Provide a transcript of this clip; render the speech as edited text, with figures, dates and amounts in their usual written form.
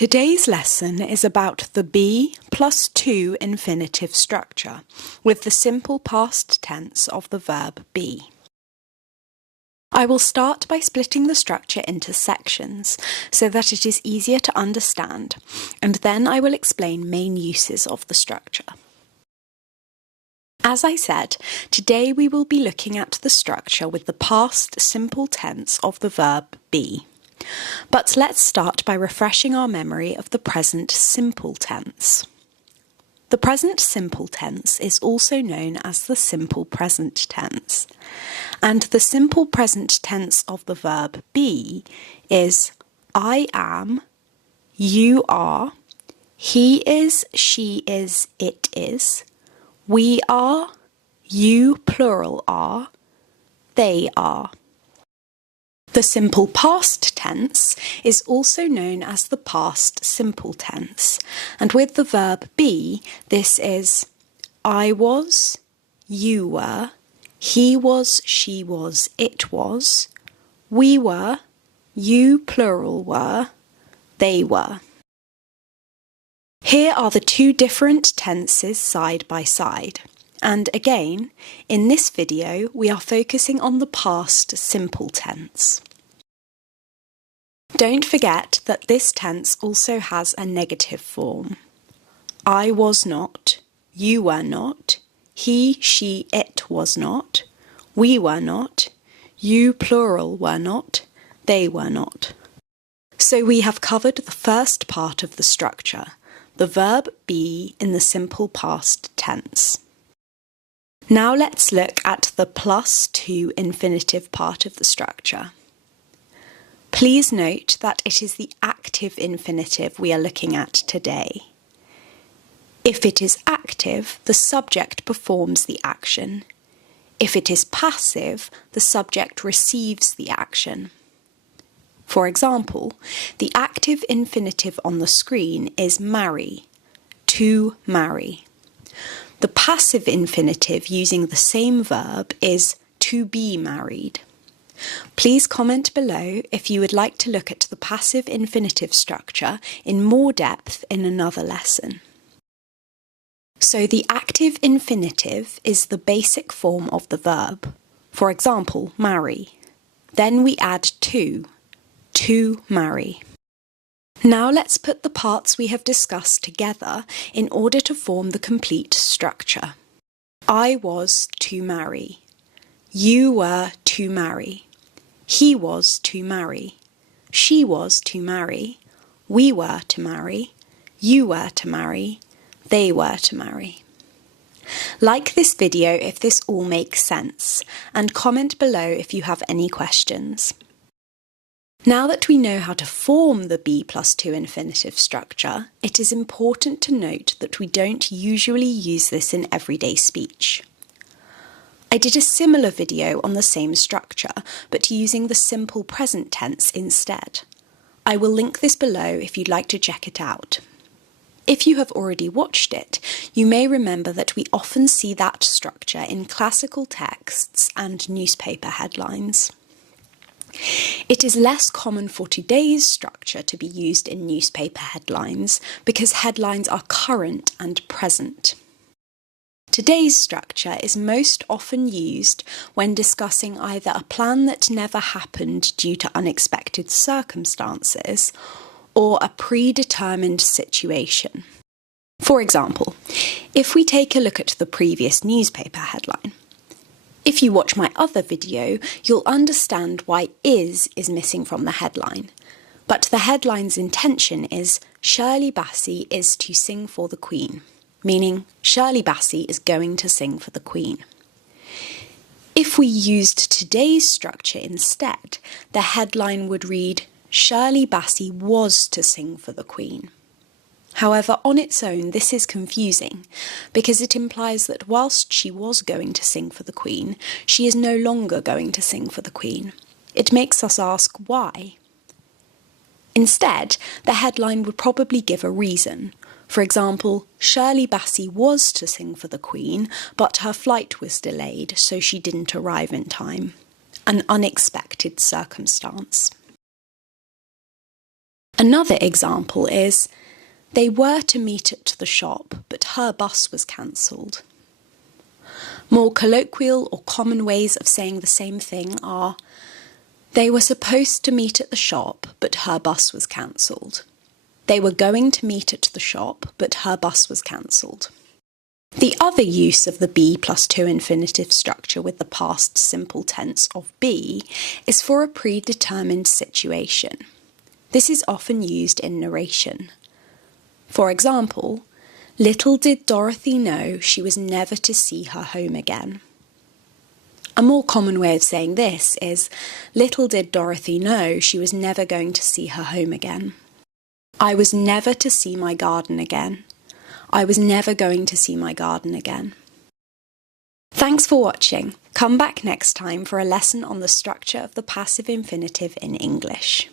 Today's lesson is about the be plus to infinitive structure with the simple past tense of the verb be. I will start by splitting the structure into sections so that it is easier to understand, and then I will explain main uses of the structure. As I said, today we will be looking at the structure with the past simple tense of the verb be. But let's start by refreshing our memory of the present simple tense. The present simple tense is also known as the simple present tense, and the simple present tense of the verb be is I am, you are, he is, she is, it is, we are, you plural are, they are. The simple past tense is also known as the past simple tense, and with the verb be, this is I was, you were, he was, she was, it was, we were, you plural were, they were. Here are the two different tenses side by side. And again, in this video, we are focusing on the past simple tense. Don't forget that this tense also has a negative form. I was not, you were not, he, she, it was not, we were not, you plural were not, they were not. So we have covered the first part of the structure, the verb be in the simple past tense. Now let's look at the plus to infinitive part of the structure. Please note that it is the active infinitive we are looking at today. If it is active, the subject performs the action. If it is passive, the subject receives the action. For example, the active infinitive on the screen is marry, to marry. The passive infinitive using the same verb is to be married. Please comment below if you would like to look at the passive infinitive structure in more depth in another lesson. So the active infinitive is the basic form of the verb. For example, marry. Then we add to marry. Now let's put the parts we have discussed together in order to form the complete structure. I was to marry. You were to marry. He was to marry. She was to marry. We were to marry. You were to marry. They were to marry. Like this video if this all makes sense, and comment below if you have any questions. Now that we know how to form the be plus to infinitive structure, it is important to note that we don't usually use this in everyday speech. I did a similar video on the same structure, but using the simple present tense instead. I will link this below if you'd like to check it out. If you have already watched it, you may remember that we often see that structure in classical texts and newspaper headlines. It is less common for today's structure to be used in newspaper headlines because headlines are current and present. Today's structure is most often used when discussing either a plan that never happened due to unexpected circumstances or a predetermined situation. For example, if we take a look at the previous newspaper headline, if you watch my other video, you'll understand why is missing from the headline. But the headline's intention is Shirley Bassey is to sing for the Queen, meaning Shirley Bassey is going to sing for the Queen. If we used today's structure instead, the headline would read Shirley Bassey was to sing for the Queen. However, on its own, this is confusing because it implies that whilst she was going to sing for the Queen, she is no longer going to sing for the Queen. It makes us ask why. Instead, the headline would probably give a reason. For example, Shirley Bassey was to sing for the Queen, but her flight was delayed, so she didn't arrive in time. An unexpected circumstance. Another example is, they were to meet at the shop, but her bus was cancelled. More colloquial or common ways of saying the same thing are, they were supposed to meet at the shop, but her bus was cancelled. They were going to meet at the shop, but her bus was cancelled. The other use of the be plus to infinitive structure with the past simple tense of be is for a predetermined situation. This is often used in narration. For example, little did Dorothy know she was never to see her home again. A more common way of saying this is, little did Dorothy know she was never going to see her home again. I was never to see my garden again. I was never going to see my garden again. Thanks for watching. Come back next time for a lesson on the structure of the passive infinitive in English.